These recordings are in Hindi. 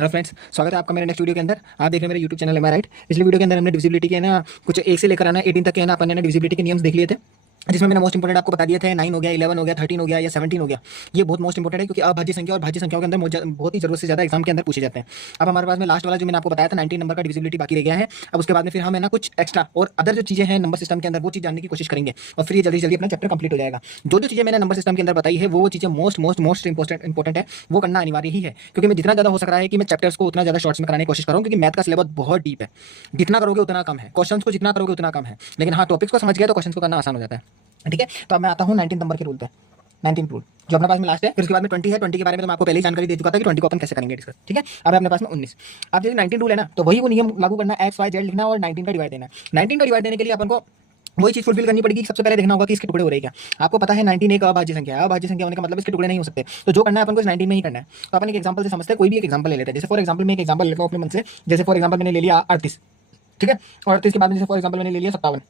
हेलो फ्रेंड्स, स्वागत है आपका मेरे नेक्स्ट वीडियो के अंदर। आप देख रहे हैं मेरे यूट्यूब चैनल है राइट। पिछले वीडियो के अंदर हमने डिविजिबिलिटी के ना कुछ 1 से लेकर आना 18 तक के ना अपन ने डिविजिबिलिटी के नियम्स देख लिए थे, जिसमें मैंने मोस्ट इंपोर्टेंट आपको बता दिए थे। 9 हो गया, 11 हो गया, 13 हो गया या 17 हो गया। ये बहुत मोस्ट इंपोर्टेंट है क्योंकि अभाज्य संख्या और भाज्य संख्याओं के अंदर बहुत ही जरूरत से ज्यादा एग्जाम के अंदर पूछे जाते हैं। अब हमारे पास में लास्ट वाला जो मैंने आपको बताया था 19 नंबर का डिविजिबिलिटी बाकी रह गया है। अब उसके बाद में फिर हम है ना कुछ एक्स्ट्रा और अदर जो चीजें हैं नंबर सिस्टम के अंदर वो चीज जानने की कोशिश करेंगे और फिर ये जल्दी जल्दी अपना चैप्टर कंप्लीट हो जाएगा। जो जो चीजें मैंने नंबर सिस्टम के अंदर बताई है वो चीजें मोस्ट इंपोर्टेंट है, वो करना अनिवार्य ही है क्योंकि मैं जितना ज्यादा हो सक रहा है कि मैं चैप्टर्स को उतना ज्यादा शॉर्ट्स में कराने की कोशिश करूँ क्योंकि मैथ का सिलेबस बहुत डीप है। जितना करोगे उतना कम है, क्वेश्चंस को जितना करोगे उतना कम है, लेकिन हाँ टॉपिक्स को समझ गया तो क्वेश्चंस को करना आसान हो जाता है। ठीक है, तो अब मैं आता हूँ 19 नंबर के रूल पे। 19 रूल जो अपने पास में लास्ट है, फिर उसके बाद में 20 है। 20 के बारे में तो मैं आपको पहले ही जानकारी दे चुका था कि 20 को अपन कैसे करेंगे डिस्कस। ठीक है, अब अपने पास में 19। अब जैसे 19 रूल है ना, तो वही वो नियम लागू करना है, एक्स वाई जेड लिखना और 19 का डिवाइड देना है। 19 का डिवाइड देने के लिए अपन को वही चीज फुलफिल करनी पड़ेगी। सबसे पहले देखना होगा कि इसके टुकड़े हो रहे क्या। आपको पता है 19 एक अभाज्य संख्या है, अभाज्य संख्या होने का मतलब इसके टुकड़े नहीं हो सकते। तो जो करना है अपन को इस 19 में ही करना है। तो अपन एक एग्जांपल से समझते हैं, कोई भी एक एग्जांपल ले लेते हैं। जैसे फॉर एग्जांपल मैं एक एग्जांपल लेता हूं अपने मन से। जैसे फॉर एग्जांपल मैंने ले लिया 38। ठीक है, और 38 के बाद में जैसे फॉर एग्जांपल मैंने ले लिया 57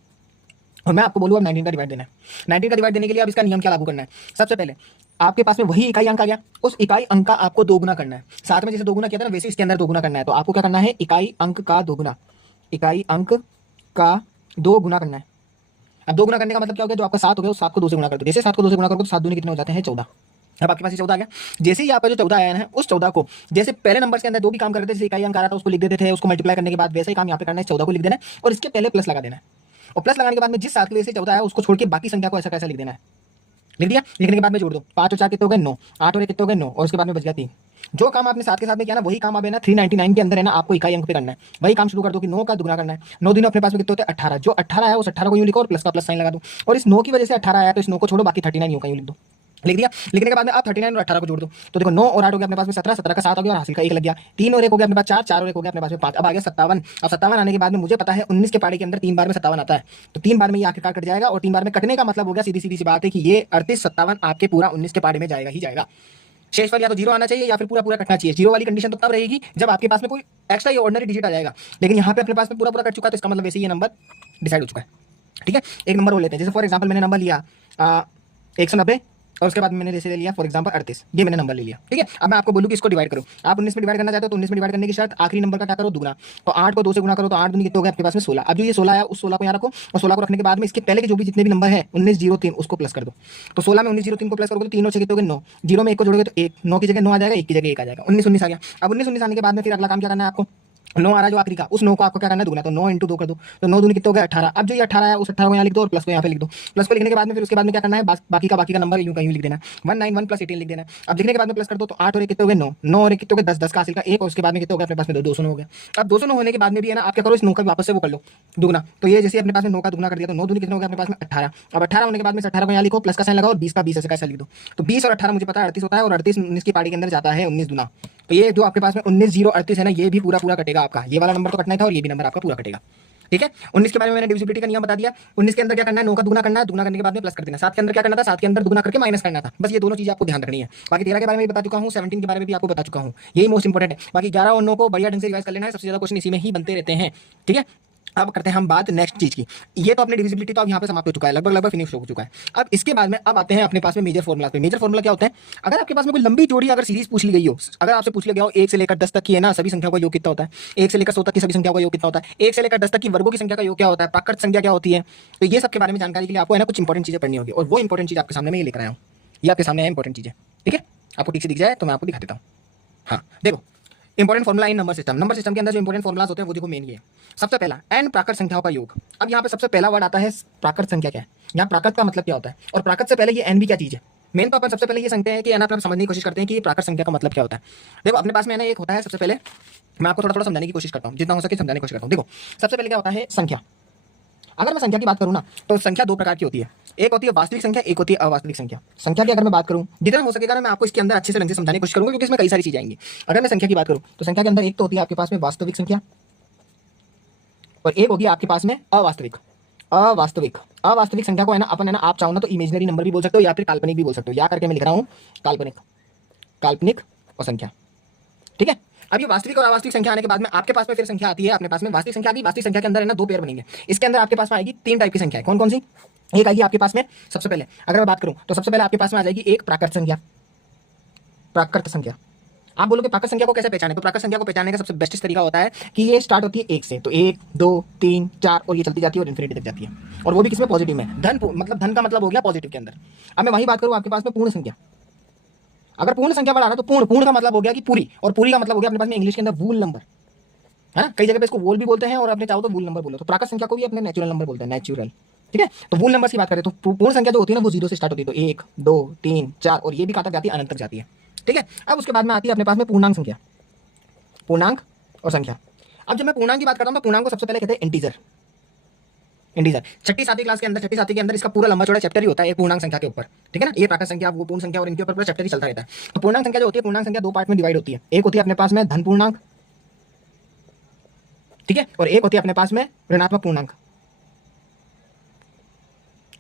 और मैं आपको बोलूँ अब 19 का डिवाइड देना है। 19 का डिवाइड देने के लिए अब इसका नियम क्या लागू करना है। सबसे पहले आपके पास में वही इकाई अंक आ गया, उस इकाई अंक का आपको दोगुना करना है। साथ में जैसे दोगुना किया था ना वैसे इसके अंदर दोगुना करना है। तो आपको क्या करना है, इकाई अंक का दोगुना, इकाई अंक का 2 गुना करना है। अब 2 गुना करने का मतलब क्या हो गया, जो आपका 7 हो गया उस 7 को 2 से गुना कर दो। जैसे 7 को 2 से गुना करोगे तो 7 दूनी कितने हो जाते हैं, 14। अब आपके पास ये 14 आ गया। जैसे ही आपका जो 14 आया है उस 14 को जैसे पहले नंबर के अंदर जो भी काम करते थे, जैसे इकाई अंक आ रहा था उसको लिख देते थे, उसको मल्टीप्लाई करने के बाद वैसे ही काम यहाँ पे करना है, 14 को लिख देना है और इसके पहले प्लस लगा देना है। और प्लस लगाने के बाद में जिस 7 की वजह से 14 आया उसको छोड़ के बाकी संख्या को ऐसा कैसा लिख देना है। लिख दिया, लिखने के बाद में जोड़ दो। 5 और 4 कितने हो गए, 9। 8 और 1 कितने हो गए, 9। और उसके बाद में बच गया 3। जो काम आपने 7 के साथ में किया ना वही काम अब है ना 399 के अंदर है ना आपको इकाई अंक पे करना है। वही काम शुरू कर दो कि 9 का दुगना करना है। 9 दिन अपने पास में कितने होते हैं, 18। जो 18 है उस 18 को यूं लिखो और प्लस का प्लस साइन लगा दो। और इस 9 की वजह से 18 आया तो इस 9 को छोड़ो, बाकी 39 यूं का यूं लिख दो। लिख दिया, लिखने के बाद में आप 39 और 18 को जोड़ दो। तो देखो 9 और 8 हो गया अपने पास में 17, 17 का 7 हो गया और हासिल का 1 लग गया। 3 और 1 हो गया अपने पास 4, 4 और 1 हो गया अपने पास में 5। अब आ गया 57। अब 57 आने के बाद में मुझे पता है 19 के पारे के अंदर 3 बार में 57 आता है। तो 3 बार में ये आखिरकार कट जाएगा और 3 बार में कटने का मतलब हो गया सीधी सीधी सी बात है कि ये 38 57 आपके पूरा 19 के पारे में जाएगा ही जाएगा। शेषफल या तो 0 आना चाहिए या फिर पूरा पूरा कटना चाहिए। 0 वाली कंडीशन तो तब रहेगी जब आपके पास में कोई एक्स्ट्रा या ऑर्डिनरी डिजिट आ जाएगा, लेकिन यहाँ पे अपने पास में पूरा पूरा कट चुका है तो इसका मतलब वैसे ये नंबर डिसाइड हो चुका है। ठीक है, एक नंबर और लेते हैं। जैसे फॉर एग्जांपल मैंने नंबर लिया 190 और उसके बाद मैंने जैसे ले लिया फॉर एग्जांपल 38। ये मैंने नंबर ले लिया। ठीक है, अब मैं आपको बोलूँ कि इसको डिवाइड करो। आप 19 में डिवाइड करना चाहते हो तो 19 में डिवाइड करने की शर्त आखिरी नंबर का क्या करो, दुगना। तो 8 को 2 से गुना करो तो 8 दूनी कितने हो गए आपके पास में 16। अब जो ये 16 आया उस 16 को यहाँ रखो और 16 को रखने के बाद में इसके पहले के जो भी जितने भी नंबर है 1903 उसको प्लस कर दो। तो 16 में 1903 को प्लस करोगे तो 3 और 6 कितने हो गए, 9। 0 में 1 को जोड़ोगे तो 1, 9 की जगह 9 आ जाएगा, 1 की जगह 1 आ जाएगा, 19 19 आ गया। अब 19 19 आने के बाद में फिर अगला काम क्या करना है आपको, 9 आ रहा है जो आखिरी का, उस 9 को आपको क्या करना है, दुगना। तो 9 इंटू 2 कर दो तो 9 दूनी कितने हो गए, 18। अब जो ये 18 आया उस 18 को यहाँ लिख दो और प्लस को यहाँ पे लिख दो। प्लस को लिखने के बाद में फिर उसके बाद में क्या करना है, बाकी का नंबर यूं कहीं लिख देना है। 191 प्लस 18 लिख देना है। अब लिखने के बाद में प्लस कर दो तो 8 और 1 कितने हो गए, 9। 9 और 1 कितने हो गए, 10। 10 का हासिल का 1 और उसके बाद में कितने हो गए अपने पास में 209 हो गया। अब 209 होने के बाद में भी है ना आप क्या करो, इस 9 का वापस से वो कर लो दुगना। तो ये जैसे अपने पास में 9 का दुगना कर दिया तो 9 दूनी कितने हो गए अपने पास में 18। अब 18 होने के बाद में 18 को यहाँ लिखो, प्लस का साइन लगाओ और 20 का 20 ऐसे कैसा लिख दो। तो 20 और 18 मुझे पता है 38 होता है और 38 19 की पारी के अंदर जाता है 19 दुना। तो ये जो आपके पास में 19 0 38 है ना, ये भी पूरा पूरा कटेगा आपका। ये वाला नंबर तो कटना ही था और ये भी नंबर आपका पूरा कटेगा। ठीक है, 19 के बारे में मैंने डिविजिबिलिटी का नियम बता दिया। 19 के अंदर क्या करना है, 9 का दुगना करना है, दुगना करने के बाद में प्लस कर देना। 7 के अंदर क्या करना था, 7 के अंदर दुगना करके माइनस करना था। बस ये दोनों चीजें आपको ध्यान रखनी है। बाकी 13 के बारे में भी बता चुका हूँ, 17 के बारे में भी आपको बता चुका हूँ। यही मोस्ट इंपोर्टेंट है। बाकी 11 और 9 को बढ़िया ढंग से रिवाइज कर लेना है, सबसे ज्यादा क्वेश्चन इसी में ही बनते रहते हैं। ठीक है, अब करते हैं हम बात नेक्स्ट चीज की। ये तो अपने डिविजिबिलिटी तो अब यहाँ पे समाप्त हो चुका है, लगभग फिनिश हो चुका है। अब इसके बाद में अब आते हैं अपने पास में मेजर फॉर्मुला पे। मेजर फॉर्मुला क्या होता है, अगर आपके पास में कोई लंबी जोड़ी अगर सीरीज पूछ ली गई हो, अगर आपसे पूछ लिया गया हो 1 से लेकर 10 तक की है ना सभी संख्याओं का योग कितना होता है, 1 से लेकर 100 तक की सभी संख्याओं का योग कितना होता है, 1 से लेकर 10 तक की वर्गों की संख्या का योग क्या होता है, प्राकृत संख्या क्या होती है, तो ये सब के बारे में जानकारी के लिए आपको है ना कुछ इंपॉर्टेंट चीजें पढ़नी होगी। और वो इंपॉर्टेंट चीज आपके सामने मैं ये लेकर आया हूँ। ये आपके सामने है इंपॉर्टेंट चीजें। ठीक है, आपको ठीक से दिख जाए तो मैं आपको दिखा देता हूँ। हाँ देखो, इंपॉर्टेंट फॉर्मुला इन नंबर सिस्टम। नंबर सिस्टम के अंदर जो इंपॉर्टेंट फॉर्मुलाज होते हैं वो देखो मेन ये है। सबसे पहला एन प्राकृत संख्याओं का योग। अब यहाँ पे सबसे पहला वर्ड आता है प्राकृत संख्या क्या है। यहाँ प्राकृत का मतलब क्या होता है और प्राकृत से पहले ये एन भी क्या चीज है। मेन तो अपन सबसे पहले ये समझते हैं कि एन आप समझने की कोशिश करते हैं कि प्राकृत संख्या का मतलब क्या होता है। देखो अपने पास में एन एक होता है, सबसे पहले मैं आपको थोड़ा थोड़ा समझाने की कोशिश करता हूँ, जितना हो सके समझाने की कोशिश करता हूँ। देखो सबसे पहले क्या होता है संख्या। अगर मैं संख्या की बात करूँ ना तो संख्या 2 प्रकार की होती है, एक होती है वास्तविक संख्या, एक होती है अवास्तविक संख्या। संख्या की अगर मैं बात करूँ, जितना हो सकेगा ना मैं आपको इसके अंदर अच्छे से ढंग से समझाने की कोशिश करूंगा क्योंकि इसमें कई सारी चीजें आएंगी। अगर मैं संख्या की बात करूँ तो संख्या के अंदर एक तो होती है आपके पास में वास्तविक संख्या और एक होगी आपके पास में अवास्तविक। अवास्तविक संख्या को है ना अपन है ना आप चाहो ना तो इमेजिनरी नंबर भी बोल सकते हो या फिर काल्पनिक भी बोल सकते हो। या करके मैं लिख रहा हूँ काल्पनिक और संख्या। ठीक है, अब ये वास्तविक और अवास्तविक संख्या आने के बाद में आपके पास में फिर संख्या आती है अपने पास में वास्तविक संख्या की। वास्तविक संख्या के अंदर है ना 2 पेयर बनेंगे। इसके अंदर आपके पास में आएगी 3 टाइप की संख्या। कौन कौन सी, एक आएगी आपके पास में सबसे पहले अगर मैं बात करूं तो सबसे पहले आपके पास में आ जाएगी एक प्राकृत संख्या। प्राकृत संख्या आप बोलोगे प्राकृत संख्या को कैसे पहचाने, तो प्राकृत संख्या को पहचानने का सबसे बेस्ट तरीका होता है कि ये स्टार्ट होती है 1 से, तो 1 2 3 4 और ये चलती जाती है और इन्फिनिटी तक जाती है, और वो भी किसमें, पॉजिटिव में। धन मतलब धन का मतलब हो गया पॉजिटिव के अंदर। अब मैं वही बात करूँ आपके पास में पूर्ण संख्या, अगर पूर्ण संख्या बढ़ा रहा तो पूर्ण का मतलब हो गया कि पूरी, और पूरी का मतलब हो गया अपने पास में इंग्लिश के अंदर वूल नंबर, है ना। कई जगह पे इसको वोल भी बोलते हैं और अपने चाहो तो वूल नंबर बोलो, तो प्राकृत संख्या को भी अपने नेचुरल नंबर बोलते हैं, नेचुरल, ठीक है। तो वूल नंबर की बात करें तो पूर्ण संख्या जो होती है ना वो 0 से स्टार्ट होती है, तो 1 2 3 4 और ये भी कहाँ तक जाती है, अनंत तक जाती है, ठीक है। अब उसके बाद में आती है अपने पास में पूर्णांक संख्या, पूर्णांक और संख्या। अब जब मैं पूर्णांक की बात करता हूं तो पूर्णांक को सबसे पहले कहते हैं इंटीजर। इंटीजर छठी सातवीं क्लास के अंदर, छठी सातवीं के अंदर इसका पूरा लंबा चौड़ा चैप्टर ही होता है पूर्णांक संख्या के ऊपर, ठीक है ना। ये प्राकृत संख्या, वो पूर्ण संख्या और इनके ऊपर पूरा चैप्टर ही चलता रहता है। तो पूर्णांक संख्या जो होती है, पूर्णांक संख्या दो पार्ट में डिवाइड होती है। एक होती है अपने पास में धन पूर्णांक, ठीक है, और एक होती है अपने पास में ऋणात्मक पूर्णांक,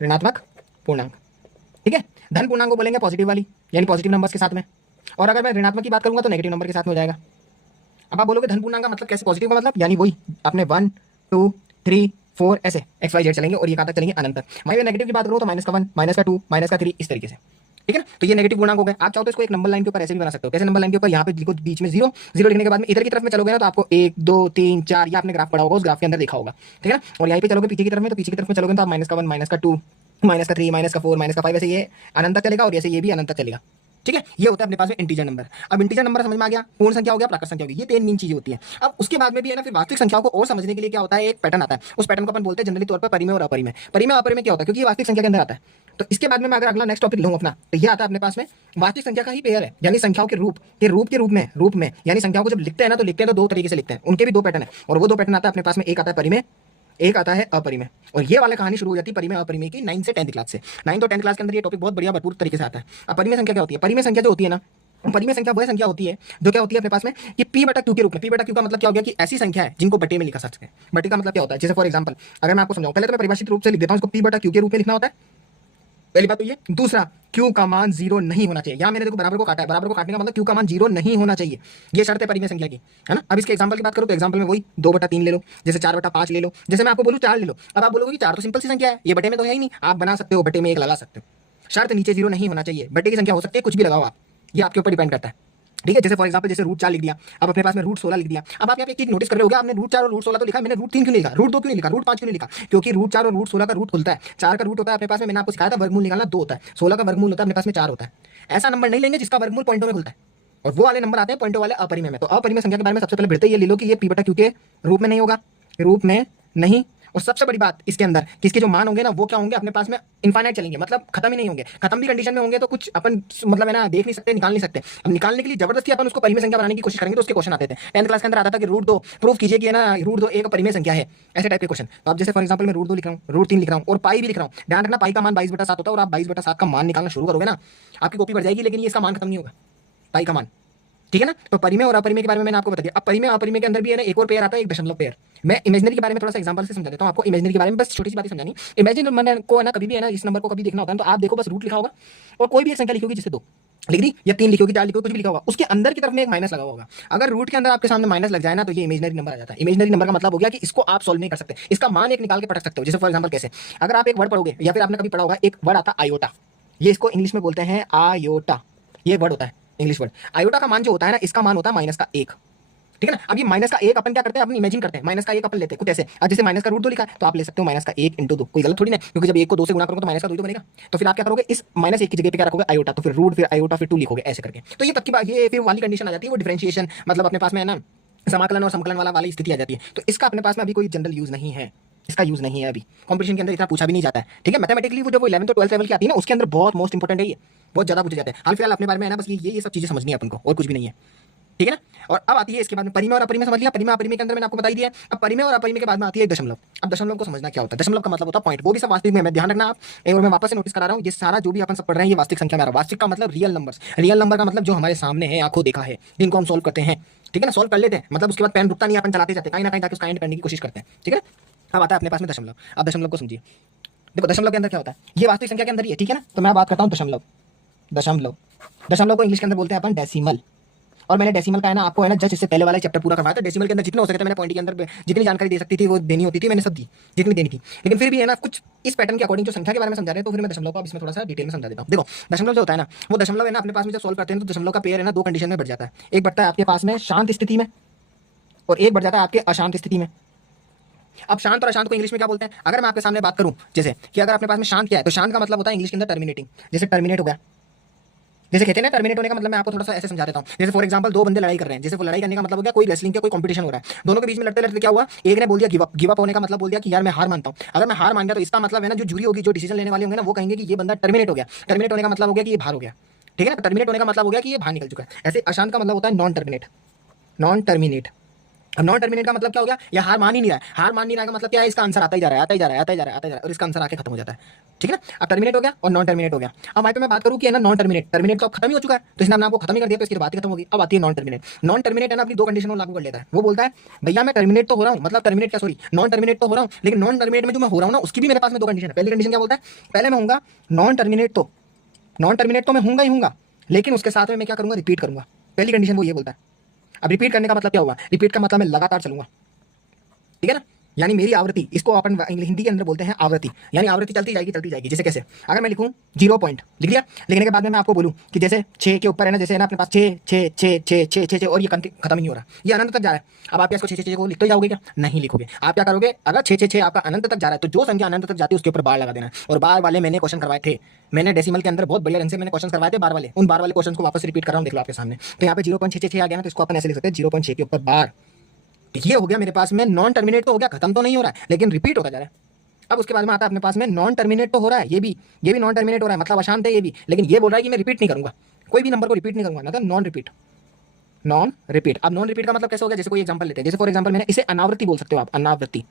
ऋणात्मक पूर्णांक, ठीक है। धन पूर्णांक को बोलेंगे पॉजिटिव वाली, यानी पॉजिटिव नंबर्स के साथ में, और अगर मैं ऋणात्मक की बात करूंगा तो नेगेटिव नंबर के साथ में हो जाएगा। अब आप बोलोगे धन पूर्णांक का मतलब कैसे, पॉजिटिव का मतलब, यानी वही अपने 1 2 3 4 ऐसे XYZ चलेंगे और ये कहाँ तक चलेंगे, अनंत तक। वहीं मैं नेगेटिव की बात करूँ तो -1 -2 -3 इस तरीके से, ठीक है ना। तो ये नेगेटिव पूर्णांक हो गए। आप चाहो तो इसको एक नंबर लाइन के ऊपर ऐसे भी बना सकते हो। कैसे, नंबर लाइन के ऊपर यहाँ पे लिखो बीच में 0 0 लिखने के बाद में इधर की तरफ में चलोगे ना तो आपको 1 2 3 4 ये आपने ग्राफ पढ़ा होगा, उस ग्राफ के अंदर देखा होगा, ठीक है ना। और यहाँ पे चलोगे पीछे की तरफ में, तो पीछे की तरफ में चलोगे तो आप -1 -2 -3 -4 -5 ऐसे ये अनंत तक चलेगा और ऐसे ये भी अनंत तक चलेगा, ठीक है। ये होता है अपने पास में इंटीजर नंबर। अब इंटीजर नंबर समझ में आ गया, पूर्ण संख्या हो गया, प्राकृत संख्या होगी, ये तीन मेन चीजें होती हैं। अब उसके बाद में भी है ना, फिर वास्तविक संख्याओं को और समझने के लिए क्या होता है, एक पैटर्न आता है। उस पैटर्न को अपन बोलते हैं जनरली तौर पर परिमेय और अपरिमेय। परिमेय अपरिमेय क्या होता है, क्योंकि ये वास्तविक संख्या के अंदर आता है। तो इसके बाद में मैं अगर अगला नेक्स्ट टॉपिक लूँ अपना, तो ये आता है अपने पास में वास्तविक संख्या का ही पेयर है, यानी संख्याओं के रूप में यानी संख्याओं को जब लिखते हैं ना तो लिखते हैं तो दो तरीके से लिखते हैं, उनके भी दो पैटर्न है, और वो दो पैटर्न आता है अपने पास में, एक आता है परिमेय, एक आता है अपरिमेय। और ये वाला कहानी शुरू हो जाती है परिमेय अपरिमेय की 9 से 10th क्लास से। 9th और 10th क्लास के अंदर ये टॉपिक बहुत बढ़िया भरपूर तरीके से आता है। अब परिमेय संख्या क्या होती है, परिमेय संख्या जो होती है ना, परिमेय संख्या वह संख्या होती है जो क्या होती है अपने पास में कि p/q के रूप में। p/q का मतलब क्या हो गया कि ऐसी संख्या है जिनको बटे में लिखा जा सके। बटे का मतलब क्या होता है, जैसे फॉर एग्जांपल अगर मैं आपको समझाऊं, पहले तो मैं परिभाषित रूप से लिख देता हूं, इसको p/q के रूप में लिखना होता है, पहली बात तो ये। दूसरा, q का मान 0 नहीं होना चाहिए। यहां मैंने देखो बराबर को काटा है, बराबर को काटने का मतलब q का मान 0 नहीं होना चाहिए, ये शर्त है परिमेय संख्या की, है ना। अब इसके एग्जांपल की बात करूं तो एग्जांपल में वही 2/3 ले लो, जैसे 4/5 ले लो, जैसे मैं आपको बोलूं 4 ले लो। अब आप बोलोगे कि 4 तो सिंपल सी संख्या है, ये बटे में तो है ही नहीं, आप बना सकते हो, बटे में 1 लगा सकते हो। शर्त नीचे 0 नहीं होना चाहिए, बटे की संख्या हो सकती है कुछ भी लगाओ आप, ये आपके ऊपर डिपेंड करता है, ठीक है। जैसे फॉर एग्जांपल जैसे √4 लिख दिया, अब अपने पास में √16 लिख दिया। अब आप यहाँ पे एक चीज नोटिस कर रहे होगे, आपने √4 और √16 तो लिखा, मैंने √3 क्यों नहीं लिखा, √2 क्यों नहीं लिखा, √5 क्यों नहीं लिखा, क्योंकि √4 और √16 का रूट खुलता है, 4 का रूट होता है अपने पास में, मैंने आपको सिखाया था वर्गमूल निकालना 2 होता है, 16 का वर्गमूल होता है अपने पास में 4 होता है। ऐसा नंबर नहीं लेंगे जिसका वर्गमूल पॉइंटों में खुलता है, और वो वाले नंबर आते हैं पॉइंटों वाले अपरिमेय में। तो अपरिमेय संख्या के बारे में सबसे पहले बढ़ते ये ले लो कि ये p/q के रूप में नहीं होगा, रूप में नहीं। और सबसे बड़ी बात इसके अंदर कि इसके जो मान होंगे ना वो क्या होंगे अपने पास में, इनफाइनाइट चलेंगे, मतलब खत्म ही नहीं होंगे। खत्म भी कंडीशन में होंगे तो कुछ अपन मतलब है ना देख नहीं सकते, निकाल नहीं सकते। अब निकालने के लिए जबरदस्ती अपन उसको परिमेय संख्या बनाने की कोशिश करेंगे तो उसके क्वेश्चन आते थे। 10th क्लास के अंदर आता था कि √2 प्रूफ कीजिए कि है ना √2 एक परिमेय संख्या है, ऐसे टाइप के क्वेश्चन। तो अब जैसे फॉर एग्जांपल मैं √2 लिख रहा हूँ, √3 लिख रहा हूँ और पाई भी लिख रहा हूँ। ध्यान रखना पाई का मान 22/7 होता है, और आप 22/7 का मान निकालना शुरू करोगे ना आपकी कॉपी बढ़ जाएगी, लेकिन ये इसका मान खत्म नहीं होगा, पाई का मान, ठीक है ना। तो परिमेय और अपरिमेय के बारे में मैंने आपको बता दिया। अब परिमेय अपरिमेय के अंदर भी है ना एक और पेयर आता है, एक दशमलव पेयर। मैं इमेजिनरी के बारे में थोड़ा सा एग्जांपल से समझा देता हूं आपको। इमेजिनरी के बारे में बस छोटी सी बात समझानी। इमेजिनरी मैंने को है ना कभी भी है ना इस नंबर को कभी देखना होता है तो आप देखो बस रूट लिखा होगा और कोई भी एक संख्या लिखी होगी, जैसे 2 लिख दी या 3 लिखी होगी, 4 लिखी होगी, कुछ भी लिखा होगा, उसके अंदर की तरफ में एक माइनस लगा होगा। अगर रूट के अंदर आपके सामने माइनस लग जाए ना तो ये इमेजिनरी नंबर आ जाता है। इमेजिनरी नंबर का मतलब हो गया कि इसको आप सॉल्व नहीं कर सकते, इसका मान एक निकाल के पढ़ सकते हो। जैसे फॉर एग्जांपल कैसे, अगर आप एक वर्ड पढ़ोगे या फिर आपने कभी पढ़ा होगा एक वर्ड आता है आयोटा, ये इसको इंग्लिश में बोलते हैं आयोटा, ये वर्ड होता है इंग्लिश वर्ड। आयोटा का मान जो होता है ना, इसका मान होता है -1, ठीक है ना। अब ये -1 अपन क्या करते हैं, अपन इमेजिन करते हैं, -1 अपन लेते हैं कुछ ऐसे। अब जैसे माइनस का रूट 2 लिखा है तो आप ले सकते हो -1 × 2, कोई गलत थोड़ी ना, क्योंकि जब 1 को 2 से गुणा करोगे तो -2 ही तो बनेगा। तो फिर आप क्या करोगे, इस -1 की जगह पे क्या रखोगे, आयोटा, तो फिर रूट, फिर आयोटा, फिर 2 लिखोगे ऐसे करके। तो ये तब की बात, ये फिर वाली कंडीशन आ जाती है, वो डिफरेंशिएशन मतलब अपने पास में है ना समाकलन और समकलन वाली स्थिति आ जाती है। तो इसका अपने पास में अभी कोई जनरल यूज नहीं है, इसका यूज नहीं है अभी, कंपटीशन के अंदर इतना पूछा भी नहीं जाता है, ठीक है। मैथमेटिकली वो जब 11th और 12th लेवल की आती है ना उसके अंदर बहुत मोस्ट इंपोर्टेंट है, ये बहुत ज्यादा पूछे जाते हैं। हाल फिलहाल अपने बारे में है ना बस ये सब चीजें समझनी है अपन को, और कुछ भी नहीं है, ठीक है ना। और अब आती है इसके बाद में परिमेय और अपरिमेय समझ लिया। परिमेय अपरिमेय के अंदर मैंने आपको बता दिया। अब परिमेय और अपरिमेय के बाद में आती है दशमलव। अब दशमलव को समझना क्या होता है, दशमलव का मतलब होता है पॉइंट, वो भी सब वास्तविक में ध्यान रखना आप। एक और मैं वापस से नोटिस करा रहा हूँ, ये सारा जो भी अपन सब पढ़ रहे हैं ये वास्तविक संख्या में आ रहा है। वास्तविक का मतलब रियल नंबर्स, रियल नंबर का मतलब जो हमारे सामने है, आंखों देखा है, जिनको हम सॉल्व करते हैं, ठीक है ना। सॉल्व कर लेते हैं मतलब उसके बाद पेन रुकता नहीं, अपन चलाते जाते कहीं ना कहीं ताकि उसका एंड करने की कोशिश करते हैं, ठीक है ना। अब आता है अपने पास में दशमलव। अब दशमलव को समझिए, देखो दशमलव के अंदर क्या होता है, ये वास्तविक संख्या के अंदर ही है, ठीक है ना। तो मैं बात करता हूँ दशमलव। दशमलव को इंग्लिश के अंदर बोलते हैं अपन डेसिमल, और मैंने डेसिमल का है ना आपको है ना जस्ट इससे पहले वाला चैप्टर पूरा करवाया था। डेसिमल के अंदर जितना हो सके था मैंने पॉइंट के अंदर जितनी जानकारी दे सकती थी वो देनी होती थी, मैंने सब दी जितनी देनी थी। लेकिन फिर भी है ना कुछ इस पैटर्न के अकॉर्डिंग जो संख्या के बारे में समझा रहे हैं, तो फिर मैं दशमलव को अब इसमें थोड़ा सा डिटेल में समझा देता हूँ। देखो दशमलव जो होता है ना, वो दशमलव है ना अपने पास में जब सोल्व करते हैं तो दशमलव का पेयर है ना दो कंडीशन में बढ़ जाता है। एक बढ़ता है आपके पास में शांत स्थिति में और एक बढ़ जाता है आपके अशांत स्थिति में। अब शांत और अशांत को इंग्लिश में क्या बोलते हैं? अगर मैं आपके सामने बात करूं जैसे कि अगर अपने पास में शांत क्या है, तो शांत का मतलब होता है इंग्लिश के अंदर टर्मिनेटिंग। जैसे टर्मिनेट हो गया, जैसे कहते हैं ना टर्मिनेट होने का मतलब, मैं आपको थोड़ा सा ऐसे समझा देता हूँ। जैसे फॉर एग्जांपल दो बंदे लड़ाई कर रहे हैं, जैसे वो लड़ाई करने का मतलब हो गया कोई रेसलिंग का कोई कंपटीशन हो रहा है, दोनों के बीच में लड़ते लड़ते क्या हुआ, एक ने बोल दिया गिव अप। गिव अप होने का मतलब बोल दिया कि यार मैं हार मानता हूँ। अगर मैं हार मान गया तो इसका मतलब है ना जो जूरी होगी, जो डिसीजन लेने वाले होंगे ना, वो कहेंगे कि ये बंदा टर्मिनेट हो गया। टर्मिनेट होने का मतलब हो गया कि ये बाहर हो गया, ठीक है ना। टर्मिनेट होने का मतलब हो गया कि ये बाहर निकल चुका है। ऐसे अशांत का मतलब होता है नॉन टर्मिनेट, नॉन टर्मिनेट। अब नॉन टर्मिनेट का मतलब क्या हो गया, या हार मान ही नहीं रहा है। हार मान नहीं रहा का मतलब क्या है, इसका आंसर आता ही जा रहा है, आता ही जा रहा है, आता ही जा रहा है, आता ही जा रहा है, और इसका आंसर आके खत्म हो जाता है, ठीक है ना। अब टर्मिनेट हो गया और नॉन टर्मिनेट हो गया। अब वहाँ पे मैं बात करूँ कि है ना नॉन टर्मिनेट, टर्मिनेट तो अब खत्म ही हो चुका है, तो इसने हमने आपको खत्म ही कर दिया, तो इसकी बात ही खत्म होगी। अब आती है नॉन टर्मिनेट। नॉन टर्मिनेट है ना अपनी दो कंडीशन लागू कर लेता है। वो बोलता है भैया मैं टर्मिनेट तो हो रहा हूँ, मतलब टर्मिनेट क्या सॉरी नॉन टर्मिनेट तो हो रहा हूँ, लेकिन नॉन टर्मिनेट में जो मैं हो रहा हूँ ना उसकी भी मेरे पास में दो कंडीशन है। पहली कंडीशन क्या बोलता है, पहले मैं हूँगा नॉन टर्मिनेट, तो नॉन टर्मिनेट तो मैं हूँगा ही हूँगा, लेकिन उसके साथ में मैं क्या करूँगा, रिपीट करूँगा। पहली कंडीशन वो ये बोलता है। अब रिपीट करने का मतलब क्या हुआ, रिपीट का मतलब मैं लगातार चलूंगा, ठीक है ना। यानी मेरी आवृत्ति, इसको अपन हिंदी के अंदर बोलते हैं आवृत्ति, यानी आवृत्ति चलती जाएगी चलती जाएगी। जैसे कैसे, अगर मैं लिखूं 0 पॉइंट, लिख दिया, लिखने के बाद में मैं आपको बोलूं कि जैसे 6 के ऊपर है ना, जैसे है ना अपने पास 6 6 6 6 6 6 और ये खत्म ही नहीं हो रहा, ये अनंत तक जा रहा है। अब आप इसको 6 6 को लिखते जाओगे क्या, नहीं लिखोगे। आप क्या करोगे, अगर 6 6 6 आपका अनंत तक जा रहा है, तो जो संख्या अनंत तक जाती है उसके ऊपर बार लगा देना है। और बार वाले मैंने क्वेश्चन करवाए थे, मैंने डेसिमल के अंदर बहुत बढ़िया ढंग से मैंने क्वेश्चन करवाए थे बार वाले। उन बार वाले क्वेश्चन को वापस रिपीट कर रहा हूं, देख लो आपके सामने। तो यहाँ पे 0.666 आ गया ना, तो इसको अपन ऐसे लिख सकते हैं 0.6 के ऊपर बार। ये हो गया मेरे पास में नॉन टर्मिनेट, तो हो गया, खत्म तो नहीं हो रहा है लेकिन रिपीट होता जा रहा है। अब उसके बाद में आता है अपने पास में नॉन टर्मिनेट, तो हो रहा है ये भी नॉन टर्मिनेट हो रहा है, मतलब अशांत है ये भी, लेकिन ये बोल रहा है कि मैं रिपीट नहीं करूंगा, कोई भी नंबर को रिपीट नहीं करूंगा, मतलब नॉन रिपीट, नॉन रिपीट। अब नॉन रिपीट का मतलब कैसे हो गया, जैसे कोई एग्जांपल लेते हैं, जैसे फॉर एग्जांपल मैंने इसे अनावृत्ति बोल सकते हो आप, अनावृत्ति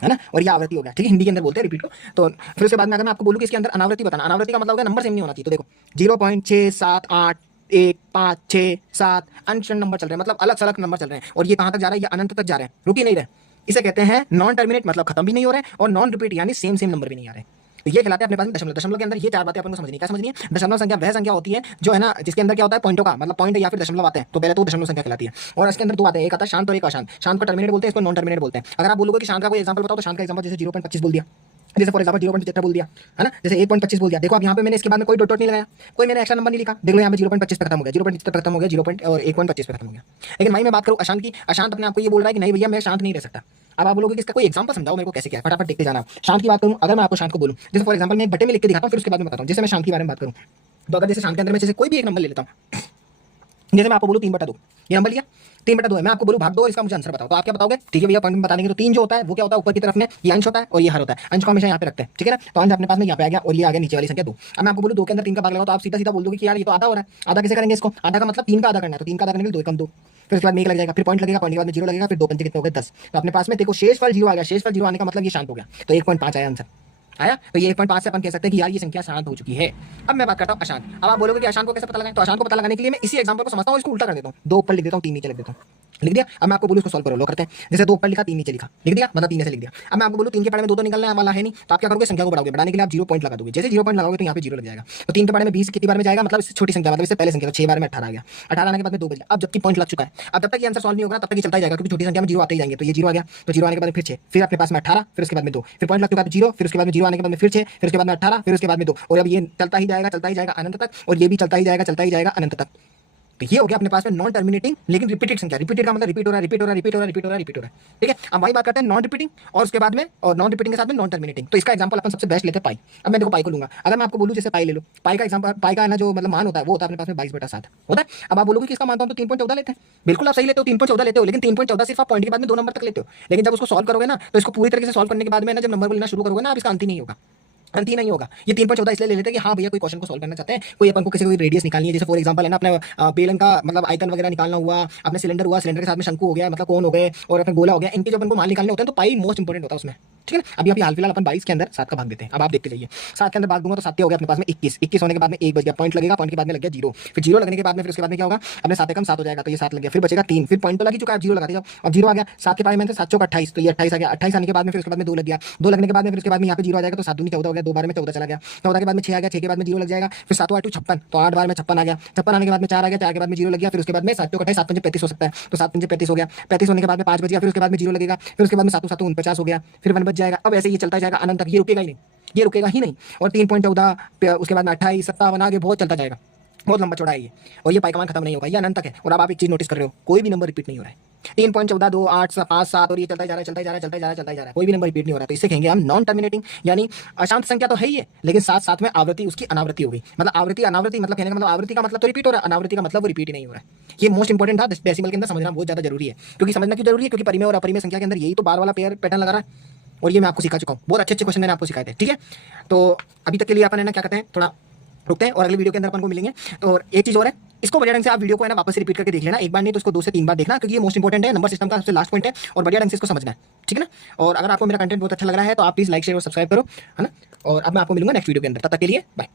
है ना, और ये आवृत्ति हो गया, ठीक है, हिंदी के अंदर बोलते हैं रिपीट को। तो फिर उसके बाद में अगर मैं आपको बोलूं कि इसके अंदर अनावृत्ति बताना, अनावृत्ति का मतलब हो गया नंबर सेम नहीं होना चाहिए। तो देखो 0.678 1 5 6 7 अनशन नंबर चल रहे हैं, मतलब अलग अलग नंबर चल रहे हैं, और ये कहां तक जा रहा है, ये अनंत तक जा रहे हैं, रुक ही नहीं रहे। इसे कहते हैं नॉन टर्मिनेट, मतलब खत्म भी नहीं हो रहे हैं, और नॉन रिपीट यानी सेम सेम नंबर भी नहीं आ रहे। तो ये खिलाते हैं अपने पास में दशमलव। दशमलव के अंदर ये चार बातें अपन को समझनी, क्या समझनी है, दशमलव संख्या वह संख्या होती है जो है ना जिसके अंदर क्या होता है पॉइंटों का, मतलब पॉइंट या फिर दशमलव आते हैं, तो पहले तो दशमलव संख्या खिलाती है। और इसके अंदर दो आते हैं, एक आता है शांत और एक अशांत। शांत को टर्मिनेट बोलते हैं, इसको नॉन टर्मिनेट बोलते हैं। अगर आप बोलोगे कि शांत का कोई एग्जांपल बताओ, तो शांत का एग्जांपल जैसे 0.25 बोल दिया, जैसे फॉर एग्जांपल 0.75 बोल दिया, है ना, जैसे 1.25 बोल दिया। देखो अब यहाँ पे मैंने इसके बाद में कोई डॉट नहीं लगाया, कोई मैंने एक्स्ट्रा नंबर नहीं लिखा, देख लो यहाँ पे 0.25 पे खत्म हो गया, 0.75 पे खत्म हो गया, 0. और 1.25 पे खत्म हो गया। लेकिन भाई मैं बात करूँ अशांत की, अशांत अपने आपको ये बोल रहा है कि नहीं भैया मैं शांत नहीं रह सकता। अब आप बोलोगे कि इसका कोई एग्जांपल समझाओ मेरे को, कैसे क्या, फटाफट देखते जाना। शांत की बात करूँ, अगर मैं आपको शांत को बोलूँ, जैसे फॉर एग्जांपल मैं एक बटे में लिख के दिखाता हूँ, फिर उसके बाद में बताता हूँ। जैसे मैं शांत के बारे में बात करूँ, तो अगर जैसे शांत के अंदर मैं जैसे कोई भी एक नंबर ले लेता हूँ, जैसे मैं आपको बोलूँ 3/2, ये नंबर लिया 3/2 है, मैं आपको बोलूँ भाग 2 और इसका मुझे आंसर बताओ, तो आप क्या बताओगे, ठीक है भैया पॉइंट बताने के, तो 3 जो होता है वो क्या होता है, ऊपर की तरफ में ये अंश होता है और ये हर होता है, अंश को हमेशा यहाँ पे रखते हैं, ठीक है ना। तो अंश अपने पास में यहाँ पे आ गया और ये आ गया नीचे वाली संख्या 2। अब मैं आपको बोलूँ 2 के अंदर 3 का भाग लगाओ, तो आप सीधा सीधा बोल दोगे कि यार ये तो आधा हो रहा है, आधा कैसे करेंगे इसको, आधा का मतलब 3 का आधा करना है, तो 3 का आधा करने के लिए 2 कम 2, फिर उसके बाद में 1 लग जाएगा, फिर पॉइंट लगेगा, पॉइंट के बाद में 0 लगेगा, फिर 2 पंचे कितने हो गए 10। तो अपने पास में देखो शेषफल 0 आ गया, शेषफल 0 आने का मतलब ये शांत हो गया, तो 1.5 आया आंसर आया। तो ये 1.5 से अपन कह सकते हैं कि यार ये संख्या शांत हो चुकी है। अब मैं बात करता हूँ अशांत। अब आप बोलोगे कि अशांत को कैसे पता लगाएं, तो अशांत को पता लगाने के लिए मैं इसी एग्जांपल को समझता हूँ, इसको उल्टा कर देता हूँ, 2 ऊपर लिख देता हूँ 3 नीचे लिख देता हूँ, लिख दिया। अब मैं आपको बोलूँ इसको सॉल्व करो, लो करते हैं। जैसे 2 ऊपर लिखा 3 नीचे लिखा, लिख दिया, मतलब 3 ऐसे लिख दिया। अब मैं आपको बोलूँ 3 के पढ़े में 2 तो निकलने वाला है नहीं, तो आप क्या करोगे, संख्या को बढ़ाओगे, बढ़ाने के लिए आप 0 पॉइंट लगा दोगे। जैसे 0 पॉइंट लगाओगे तो यहाँ पे 0 लग जाएगा। तो 3 के पढ़े में 20 कितनी बार में जाएगा, मतलब इससे छोटी संख्या, मतलब इससे पहले संख्या, तो 6 बार में 18 आ गया, 18 आने के बाद में 2 बच गया। अब जबकि पॉइंट लग चुका है, अब जब तक ये आंसर सॉल्व नहीं होगा तब तक ये चलता ही जाएगा, क्योंकि छोटी संख्या में 0 आते ही जाएंगे। तो ये 0 आ गया, तो 0 आने के बाद फिर 6, फिर अपने पास में 18, फिर उसके बाद में 2, फिर पॉइंट लग चुका है 0, फिर उसके बाद में 0 आने के बाद में फिर 6, फिर उसके बाद में 18, फिर उसके बाद में 2, और अब ये चलता ही जाएगा अनंत तक, और ये भी चलता ही जाएगा अनंत तक। तो ये हो गया अपने पास में नॉन टर्मिनेटिंग लेकिन रिपीटेड संख्या। रिपीटेड का मतलब रिपीट हो रहा है, रिपीट हो रहा है, रिपीट हो रहा है, रिपीट हो रहा है, रिपीट हो रहा है, ठीक है। अब वही बात करते हैं नॉन रिपीटिंग और उसके बाद में, और नॉन रिपीटिंग के साथ में नॉन टर्मिनेटिंग। तो इसका एग्जांपल अपन सबसे बेस्ट लेते हैं पाई। अब मैं देखो पाई को लूंगा, अगर मैं आपको बोलूं जैसे पाई ले लो, पाई का एग्जांपल, पाई का है ना जो मतलब मान होता है वो होता है अपने पास में 22/7 होता है। अब आप बोलोगे कि इसका मानता हूं तो 3.14 लेते हैं, बिल्कुल आप सही लेते हो, 3.14 लेते हो, लेकिन 3.14 सिर्फ आप पॉइंट के बाद में 2 नंबर तक लेते हो। लेकिन जब उसको सॉल्व करोगे ना, तो इसको पूरी तरीके से सॉल्व करने के बाद में ना जब नंबर को लेना शुरू करोगे ना, आप इसका अंत ही नहीं होगा, अंत ही नहीं होगा। ये 3.14 इसलिए ले लेते हैं कि हाँ भैया कोई क्वेश्चन को सॉल्व करना चाहते हैं, कोई अपन को किसी कोई रेडियस निकालनी है, जैसे फॉर एग्जांपल है ना अपने बेलन का मतलब आयतन वगैरह निकालना हुआ, अपने सिलेंडर हुआ, सिलेंडर के साथ में शंकु हो गया, मतलब कोन हो गए, और अपने गोला हो गया, इनके जो अपन को मान निकालने होते हैं, तो पाई मोस्ट इंपोर्टेंट होता है उसमें, ठीक है ना। अभी हाल फिलहाल अपन 22 के अंदर 7 का भाग देते हैं। अब आप देखते जाइए, 7 के अंदर भाग दूंगा तो 7 हो गया अपने पास में 21, 21 होने के बाद में 1 बच गया, पॉइंट लगेगा, पॉइंट के बाद में लग गया 0, फिर 0 लगने के बाद में फिर उसके बाद में क्या होगा, अपने 7 कम 7 हो जाएगा तो ये 7 लग गया, फिर बचेगा 3, फिर पॉइंट तो लग ही चुका है, 0 लगाते जाओ, अब 0 आ गया, 7 के पाए में 7 चौक 28, तो ये 28 आ गया, 28 आने के बाद में फिर उसके बाद में 2 लग गया, 2 लगने के बाद में फिर उसके बाद में यहाँ पे 0 आ जाएगा तो 7 दूनी 14 हो गया, 2 बार में 14 चला गया, 14 के बाद में 6 आ गया, 6 के बाद में 0 लग जाएगा, फिर 7 8 56, तो 8 बार में 56 आ गया, 56 आने के बाद में 4 आ गया, 4 के बाद में 0 लग गया, फिर उसके बाद में 7 चौक 28, 7 5 35 हो सकता है, तो 7 5 35 हो गया, 35 होने के बाद में 5 बच गया, फिर उसके बाद में 0 लगेगा, फिर उसके बाद में 7 7 49 हो गया, फिर 1 बच जाएगा। अब ऐसे ये चलता जाएगा अनंत तक, ये रुकेगा ही नहीं, ये रुकेगा ही नहीं, और 3.14 उसके बाद में 28 57 आगे बहुत चलता जाएगा, बहुत लंबा चौड़ा है ये, और ये पाइकमान खत्म नहीं होगा, ये अनंत तक है। और अब आप एक चीज नोटिस कर रहे हो, कोई भी नंबर रिपीट नहीं हो रहा है, 3.14 2 8 5 7 और ये चलता जा रहा है, चलता जा रहा है, चलता जा रहा है, चलता जा रहा है, कोई भी नंबर रिपीट नहीं हो रहा, तो इससे कहेंगे हम नॉन टर्मिनेटिंग, यानी अशांत संख्या तो है ही है, लेकिन साथ साथ में आवृत्ति उसकी अनावृत्ति हो गई, मतलब आवृत्ति अनावृत्ति मतलब कहने का मतलब आवृत्ति का मतलब तो रिपीट हो रहा है, अनावृत्ति का मतलब वो रिपीट ही नहीं हो रहा है। ये मोस्ट इंपॉर्टेंट था, डेसिमल के अंदर समझना बहुत ज्यादा जरूरी है, क्योंकि समझना क्यों जरूरी है, क्योंकि परिमेय और अपरिमेय संख्या के अंदर यही तो बार वाला पेयर पैटर्न लगा रहा है, और ये मैं आपको सिखा चुका हूँ, बहुत अच्छे अच्छे क्वेश्चन मैंने आपको सिखाए थे। ठीक है, तो अभी तक के लिए अपन है ना क्या कहते हैं, थोड़ा रुकते हैं और अगले वीडियो के अंदर अपन को मिलेंगे। तो और एक चीज और है, इसको बढ़िया ढंग से आप वीडियो को है ना वापस से रिपीट करके देख लेना, एक बार नहीं तो इसको 2 से 3 बार देखना, क्योंकि ये मोस्ट इंपॉर्टेंट है, नंबर सिस्टम का सबसे लास्ट पॉइंट है, और बढ़िया ढंग से इसको समझना है। ठीक है ना, और अगर आपको मेरा कंटेंट बहुत अच्छा लग रहा है तो आप प्लीज लाइक शेयर और सब्सक्राइब करो, है ना। और अब मैं आपको मिलूंगा नेक्स्ट वीडियो के अंदर, तब तक के लिए बाय।